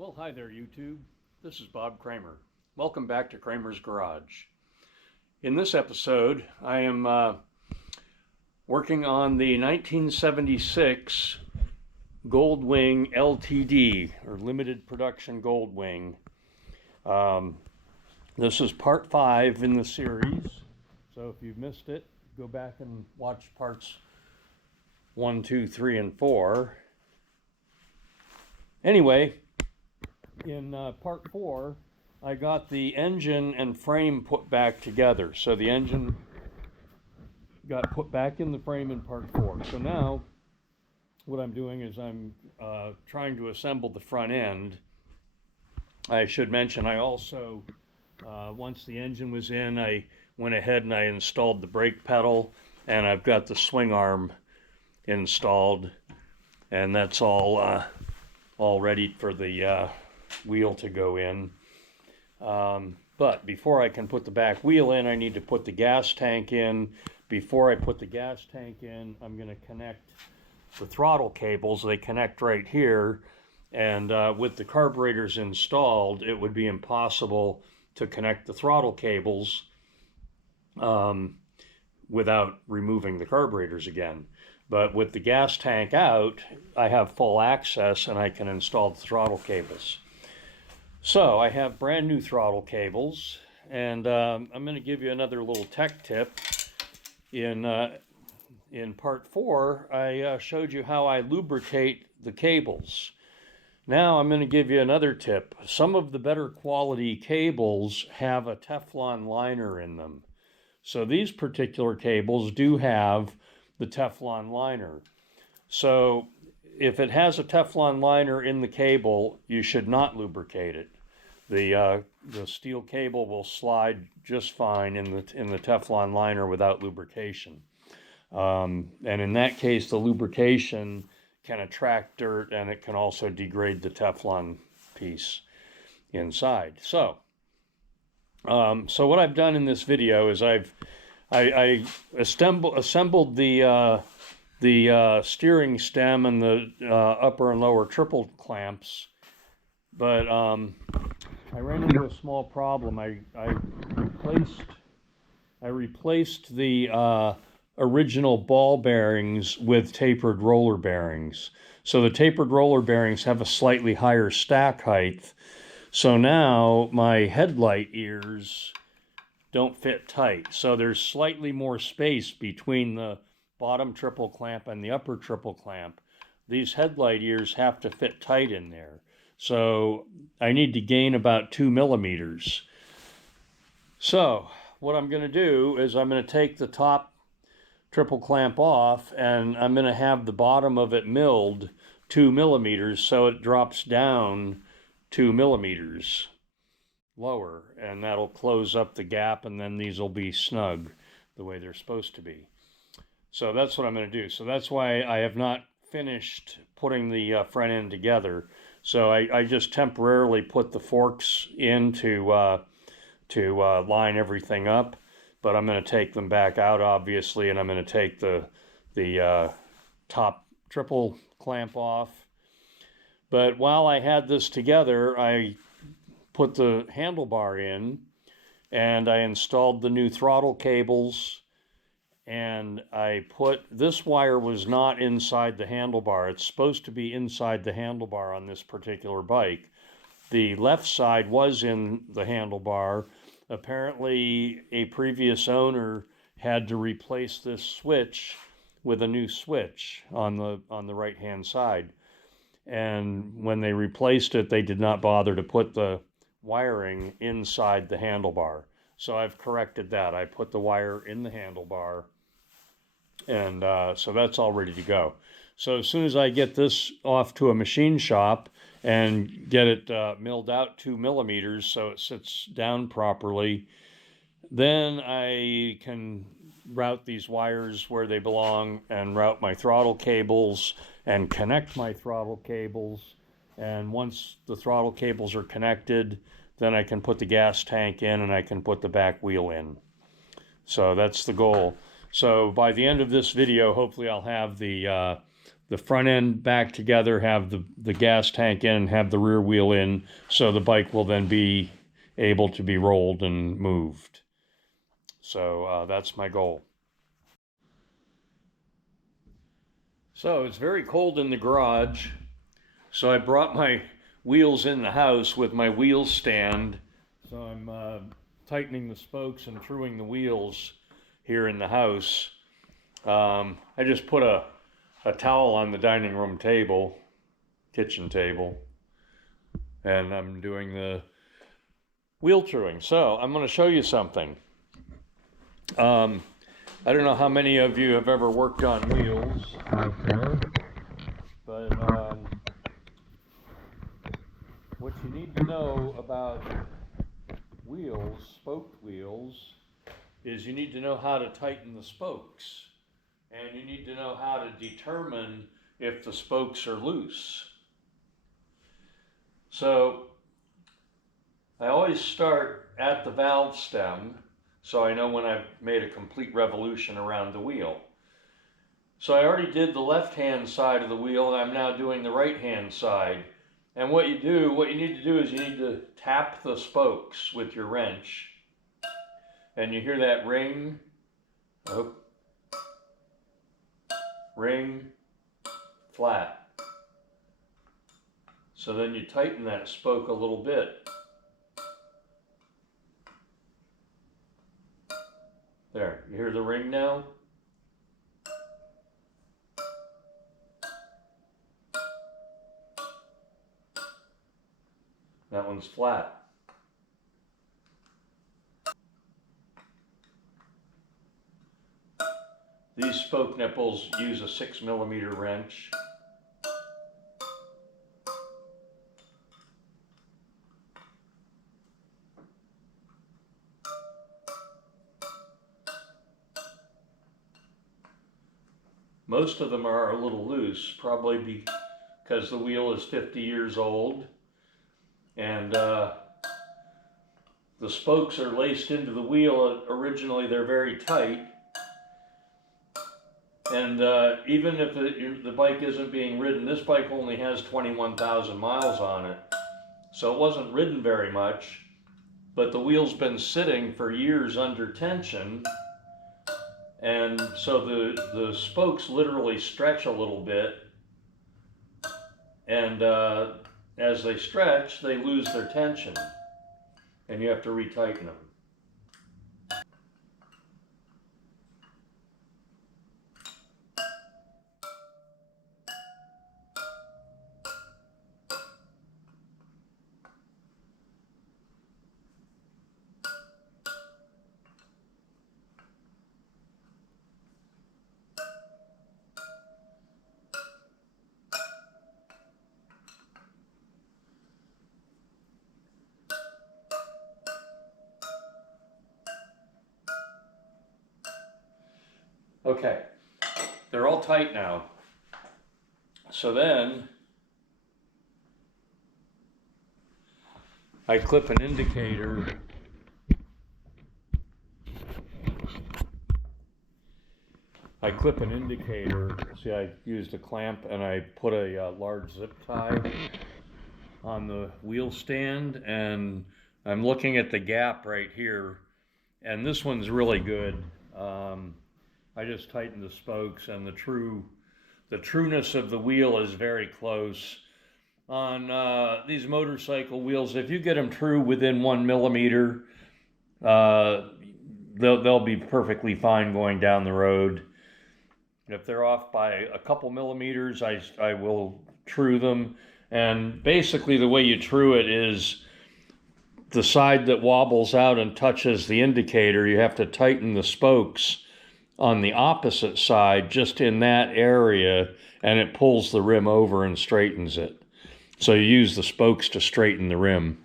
Well, hi there, YouTube. This is Bob Kramer. Welcome back to Kramer's Garage. In this episode, I am working on the 1976 Goldwing Ltd, or Limited Production Goldwing. This is part 5 in the series, so if you've missed it, go back and watch parts 1, 2, 3, and 4. Anyway, in part 4, I got the engine and frame put back together. So the engine got put back in the frame in part 4. So now what I'm doing is I'm trying to assemble the front end. I should mention I also, once the engine was in, I went ahead and I installed the brake pedal, and I've got the swing arm installed, and that's all ready for the wheel to go in. But before I can put the back wheel in, I need to put the gas tank in. Before I put the gas tank in, I'm going to connect the throttle cables. They connect right here, and with the carburetors installed, it would be impossible to connect the throttle cables without removing the carburetors again. But with the gas tank out, I have full access and I can install the throttle cables. So I have brand new throttle cables, and I'm going to give you another little tech tip. In part 4, I showed you how I lubricate the cables. Now I'm going to give you another tip. Some of the better quality cables have a Teflon liner in them. So these particular cables do have the Teflon liner. So if it has a Teflon liner in the cable, you should not lubricate it. The steel cable will slide just fine in the Teflon liner without lubrication. And in that case, the lubrication can attract dirt, and it can also degrade the Teflon piece inside. So what I've done in this video is I assembled the steering stem and the upper and lower triple clamps, but I ran into a small problem. I replaced the original ball bearings with tapered roller bearings. So the tapered roller bearings have a slightly higher stack height. So now my headlight ears don't fit tight. So there's slightly more space between the bottom triple clamp and the upper triple clamp. These headlight ears have to fit tight in there. So I need to gain about 2 millimeters. So what I'm going to do is I'm going to take the top triple clamp off, and I'm going to have the bottom of it milled 2 millimeters so it drops down 2 millimeters lower, and that'll close up the gap, and then these will be snug the way they're supposed to be. So that's what I'm going to do. So that's why I have not finished putting the front end together. So I just temporarily put the forks in to line everything up, but I'm going to take them back out, obviously, and I'm going to take the top triple clamp off. But while I had this together, I put the handlebar in, and I installed the new throttle cables, and I put, this wire was not inside the handlebar. It's supposed to be inside the handlebar on this particular bike. The left side was in the handlebar. Apparently a previous owner had to replace this switch with a new switch on the right hand side. And when they replaced it, they did not bother to put the wiring inside the handlebar. So I've corrected that. I put the wire in the handlebar, and so that's all ready to go. So as soon as I get this off to a machine shop and get it milled out 2 millimeters so it sits down properly, then I can route these wires where they belong and route my throttle cables and connect my throttle cables. And once the throttle cables are connected, then I can put the gas tank in and I can put the back wheel in. So that's the goal. So by the end of this video, hopefully I'll have the the front end back together, have the gas tank in, and have the rear wheel in, so the bike will then be able to be rolled and moved. So that's my goal. So it's very cold in the garage, so I brought my wheels in the house with my wheel stand. So I'm tightening the spokes and truing the wheels here in the house. I just put a towel on the dining room table, kitchen table, and I'm doing the wheel truing. So I'm going to show you something. I don't know how many of you have ever worked on wheels, but what you need to know about wheels, spoked wheels, is you need to know how to tighten the spokes, and you need to know how to determine if the spokes are loose. So I always start at the valve stem, so I know when I've made a complete revolution around the wheel. So I already did the left-hand side of the wheel, and I'm now doing the right-hand side. And what you need to do is you need to tap the spokes with your wrench. And you hear that ring, ring, flat. So then you tighten that spoke a little bit. There, you hear the ring now? That one's flat. These spoke nipples use a 6mm wrench. Most of them are a little loose, probably because the wheel is 50 years old, and the spokes are laced into the wheel. Originally they're very tight, and even if the bike isn't being ridden, this bike only has 21,000 miles on it, so it wasn't ridden very much, but the wheel's been sitting for years under tension. And so the spokes literally stretch a little bit, and as they stretch, they lose their tension, and you have to retighten them. Okay, they're all tight now. So then I clip an indicator. See, I used a clamp and I put a large zip tie on the wheel stand, and I'm looking at the gap right here, and this one's really good. I just tightened the spokes, and the trueness of the wheel is very close. On these motorcycle wheels, if you get them true within 1mm, they'll be perfectly fine going down the road. If they're off by a couple millimeters, I will true them. And basically the way you true it is the side that wobbles out and touches the indicator, you have to tighten the spokes on the opposite side, just in that area, and it pulls the rim over and straightens it. So you use the spokes to straighten the rim.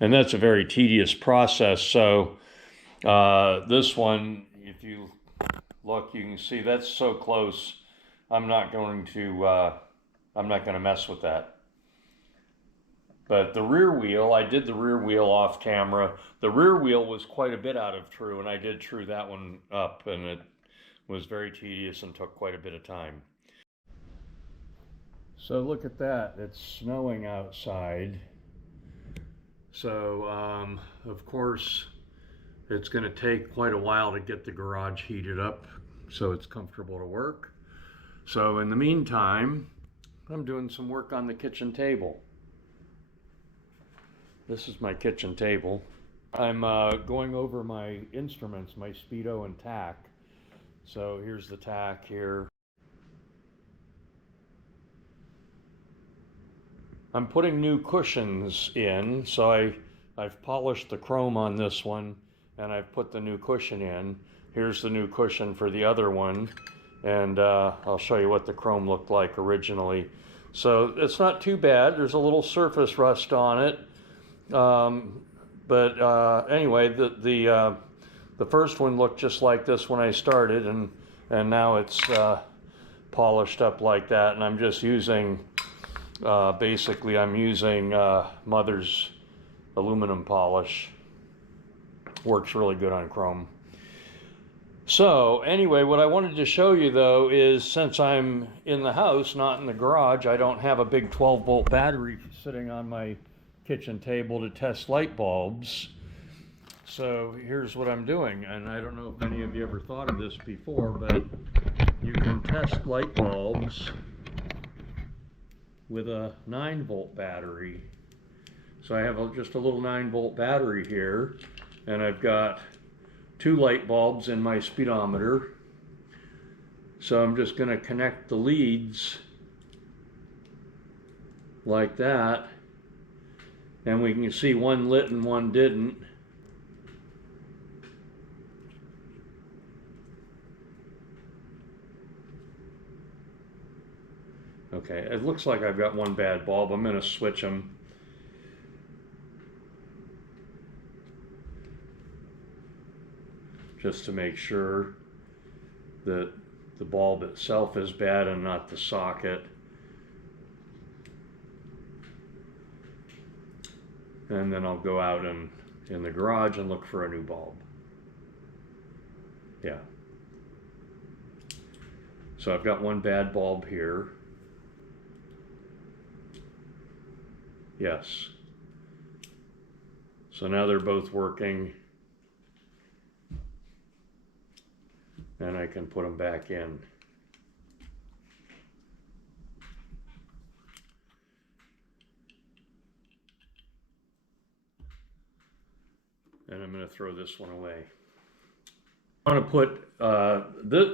And that's a very tedious process. So this one, if you look, you can see that's so close. I'm not going to mess with that. But the rear wheel, I did the rear wheel off camera. The rear wheel was quite a bit out of true, and I did true that one up, and it was very tedious and took quite a bit of time. So look at that, it's snowing outside. So of course it's going to take quite a while to get the garage heated up so it's comfortable to work. So in the meantime, I'm doing some work on the kitchen table. This is my kitchen table. I'm going over my instruments, my speedo and tack. So here's the tack here. I'm putting new cushions in, so I've polished the chrome on this one and I've put the new cushion in. Here's the new cushion for the other one, and I'll show you what the chrome looked like originally. So it's not too bad. There's a little surface rust on it, but anyway, the first one looked just like this when I started, and now it's polished up like that, and I'm just using basically I'm using Mother's aluminum polish. Works really good on chrome. So anyway, what I wanted to show you though is, since I'm in the house, not in the garage, I don't have a big 12-volt battery sitting on my kitchen table to test light bulbs. So here's what I'm doing, and I don't know if any of you ever thought of this before, but you can test light bulbs with a 9-volt battery. So I have just a little 9-volt battery here, and I've got 2 light bulbs in my speedometer. So I'm just going to connect the leads like that, and we can see one lit and one didn't. Okay, it looks like I've got one bad bulb. I'm going to switch them. Just to make sure that the bulb itself is bad and not the socket. And then I'll go out in the garage and look for a new bulb. Yeah. So I've got one bad bulb here. Yes. So now they're both working, and I can put them back in. And I'm going to throw this one away. I want to put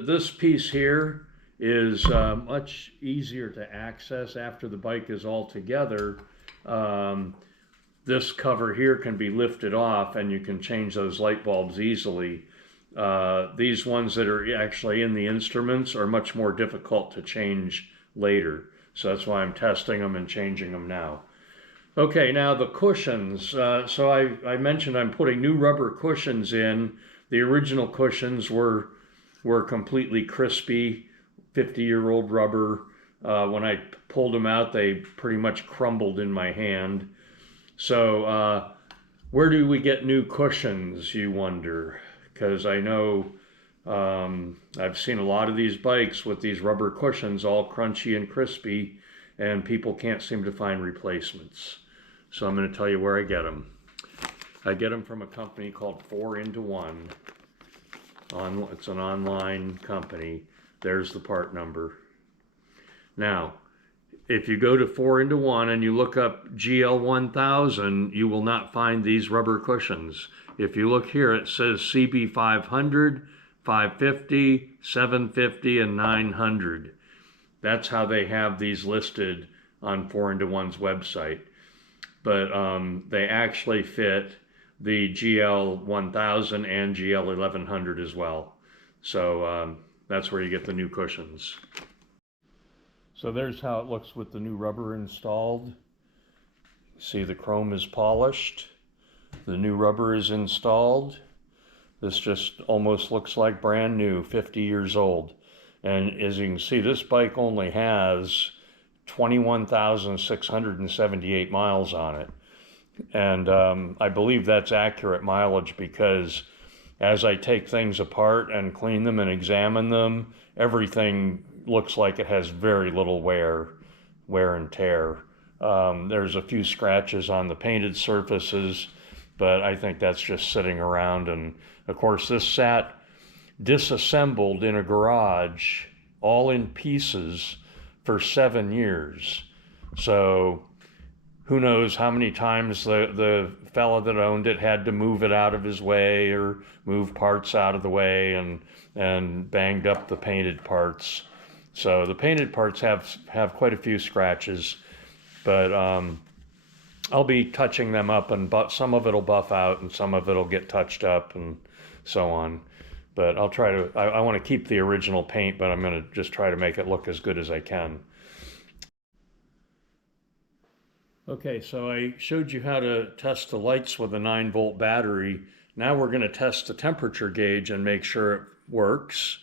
this piece here is much easier to access after the bike is all together. This cover here can be lifted off and you can change those light bulbs easily. These ones that are actually in the instruments are much more difficult to change later. So that's why I'm testing them and changing them now. Okay, now the cushions. So I mentioned I'm putting new rubber cushions in. The original cushions were completely crispy, 50-year-old rubber. When I pulled them out, they pretty much crumbled in my hand. So where do we get new cushions, you wonder? Because I know I've seen a lot of these bikes with these rubber cushions all crunchy and crispy, and people can't seem to find replacements. So I'm going to tell you where I get them. I get them from a company called 4into1. It's an online company. There's the part number. Now, if you go to 4into1 and you look up Gl1000, you will not find these rubber cushions. If you look here, it says CB500, 550, 750, and 900. That's how they have these listed on 4into1's website. But they actually fit the Gl1000 and Gl1100 as well. So that's where you get the new cushions. So there's how it looks with the new rubber installed. See, the chrome is polished. The new rubber is installed. This just almost looks like brand new, 50 years old. And as you can see, this bike only has 21,678 miles on it. And I believe that's accurate mileage, because as I take things apart and clean them and examine them, everything looks like it has very little wear, wear and tear. There's a few scratches on the painted surfaces, but I think that's just sitting around. And of course, this sat disassembled in a garage, all in pieces, for 7 years. So who knows how many times the fella that owned it had to move it out of his way or move parts out of the way and banged up the painted parts. So the painted parts have quite a few scratches, but I'll be touching them up, and some of it'll buff out and some of it'll get touched up and so on. But I'll try to, I want to keep the original paint, but I'm going to just try to make it look as good as I can. Okay, so I showed you how to test the lights with a 9-volt battery. Now we're going to test the temperature gauge and make sure it works.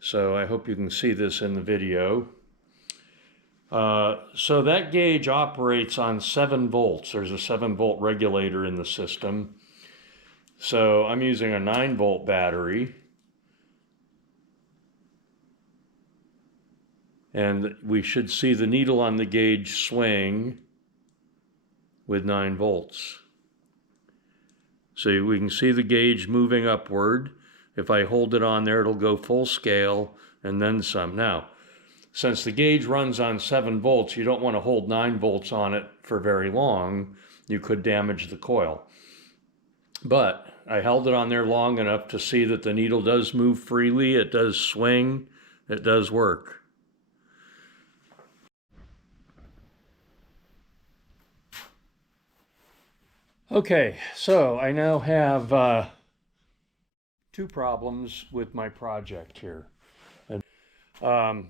So I hope you can see this in the video. So that gauge operates on 7 volts. There's a 7-volt regulator in the system. So I'm using a 9-volt battery. And we should see the needle on the gauge swing with 9 volts. So we can see the gauge moving upward. If I hold it on there, it'll go full scale and then some. Now, since the gauge runs on 7 volts, you don't want to hold 9 volts on it for very long. You could damage the coil. But I held it on there long enough to see that the needle does move freely, it does swing, it does work. Okay, so I now have 2 problems with my project here. I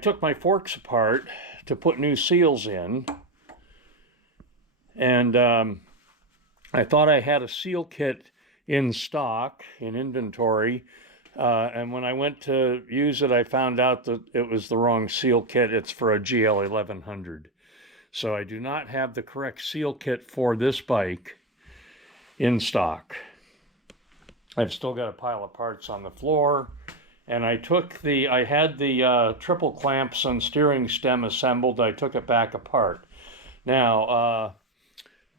took my forks apart to put new seals in, and I thought I had a seal kit in stock, in inventory, and when I went to use it, I found out that it was the wrong seal kit. It's for a Gl1000. So I do not have the correct seal kit for this bike in stock. I've still got a pile of parts on the floor, and I had the triple clamps and steering stem assembled. I took it back apart. Now,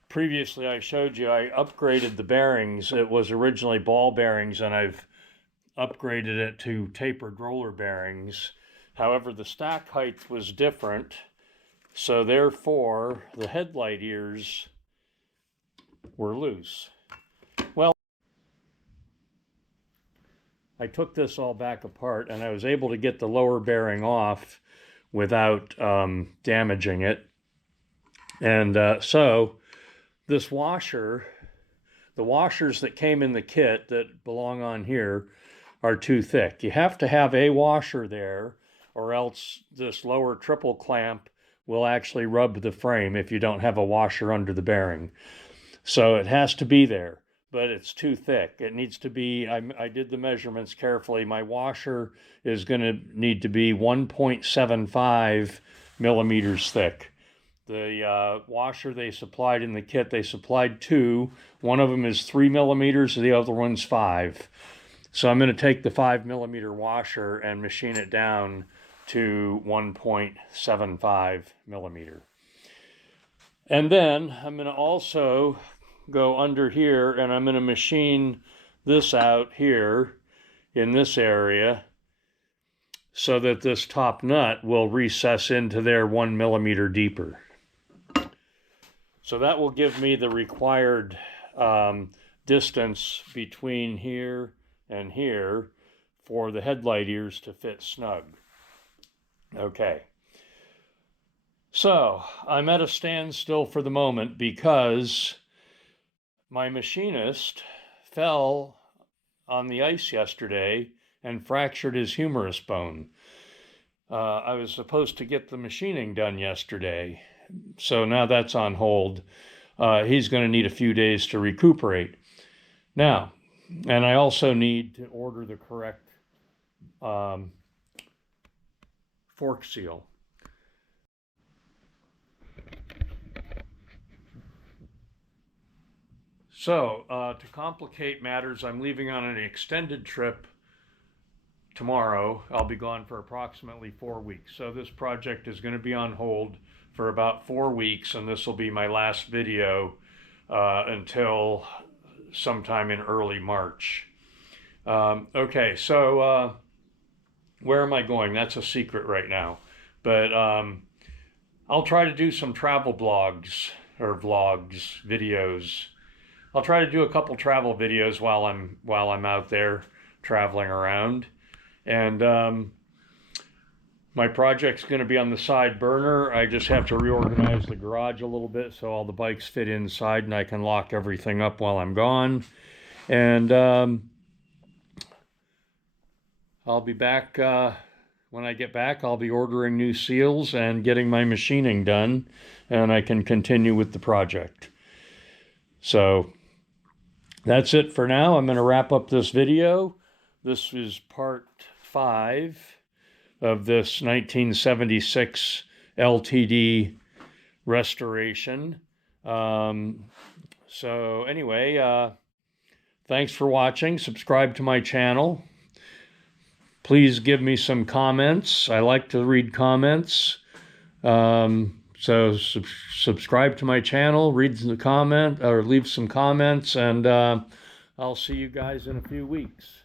previously I showed you I upgraded the bearings. It was originally ball bearings, and I've upgraded it to tapered roller bearings. However, the stack height was different. So therefore, the headlight ears were loose. Well, I took this all back apart, and I was able to get the lower bearing off without damaging it. And so this washer, the washers that came in the kit that belong on here are too thick. You have to have a washer there, or else this lower triple clamp will actually rub the frame if you don't have a washer under the bearing. So it has to be there, but it's too thick. It needs to be, I did the measurements carefully. My washer is going to need to be 1.75 millimeters thick. The washer they supplied in the kit, they supplied 2. One of them is 3 millimeters, the other one's 5. So I'm going to take the 5 millimeter washer and machine it down to 1.75 millimeter. And then I'm going to also go under here, and I'm going to machine this out here in this area so that this top nut will recess into there 1 millimeter deeper. So that will give me the required distance between here and here for the headlight ears to fit snug. Okay, so I'm at a standstill for the moment because my machinist fell on the ice yesterday and fractured his humerus bone. I was supposed to get the machining done yesterday, so now that's on hold. He's going to need a few days to recuperate. Now, and I also need to order the correct fork seal. So, to complicate matters, I'm leaving on an extended trip tomorrow. I'll be gone for approximately 4 weeks. So this project is going to be on hold for about 4 weeks, and this will be my last video until sometime in early March. Okay, so where am I going? That's a secret right now. But I'll try to do some travel blogs or vlogs, videos. I'll try to do a couple travel videos while I'm out there traveling around. And my project's going to be on the side burner. I just have to reorganize the garage a little bit so all the bikes fit inside and I can lock everything up while I'm gone. And I'll be back, when I get back, I'll be ordering new seals and getting my machining done, and I can continue with the project. So that's it for now. I'm going to wrap up this video. This is part 5 of this 1976 LTD restoration. So anyway, thanks for watching. Subscribe to my channel. Please give me some comments. I like to read comments. So subscribe to my channel, read the comment, or leave some comments, and I'll see you guys in a few weeks.